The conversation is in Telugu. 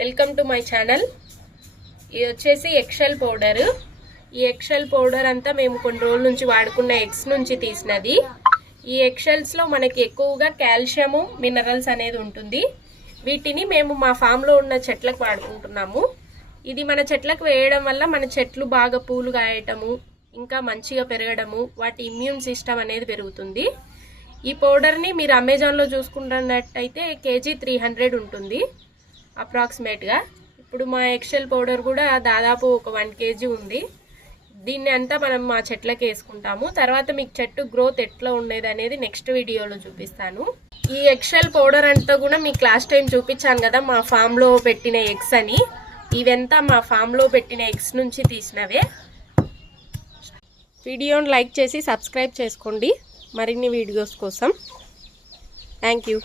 Welcome to my channel. ఇది వచ్చేసి ఎగ్షెల్ పౌడర్. ఈ ఎగ్షెల్ పౌడర్ అంతా మేము కొన్ని రోజుల నుంచి వాడుకున్న ఎగ్స్ నుంచి తీసినది. ఈ ఎగ్షెల్స్లో మనకి ఎక్కువగా కాల్షియము మినరల్స్ అనేది ఉంటుంది. వీటిని మేము మా ఫామ్లో ఉన్న చెట్లకు వాడుకుంటున్నాము. ఇది మన చెట్లకు వేయడం వల్ల మన చెట్లు బాగా పూలు కాయటము, ఇంకా మంచిగా పెరగడము, వాటి ఇమ్యూన్ సిస్టమ్ అనేది పెరుగుతుంది. ఈ పౌడర్ని మీరు అమెజాన్లో చూసుకుంటున్నట్టయితే కేజీ 300 ఉంటుంది అప్రాక్సిమేట్గా. ఇప్పుడు మా ఎగ్షెల్ పౌడర్ కూడా దాదాపు ఒక 1 kg ఉంది. దీన్ని అంతా మనం మా చెట్లకి వేసుకుంటాము. తర్వాత మీకు చెట్టు గ్రోత్ ఎట్లా ఉండేది అనేది నెక్స్ట్ వీడియోలో చూపిస్తాను. ఈ ఎగ్షెల్ పౌడర్ అంతా కూడా మీకు లాస్ట్ టైం చూపించాను కదా మా ఫామ్లో పెట్టిన ఎగ్స్ అని. ఇవంతా మా ఫామ్లో పెట్టిన ఎగ్స్ నుంచి తీసినవే. వీడియోని లైక్ చేసి సబ్స్క్రైబ్ చేసుకోండి మరిన్ని వీడియోస్ కోసం. Thank you.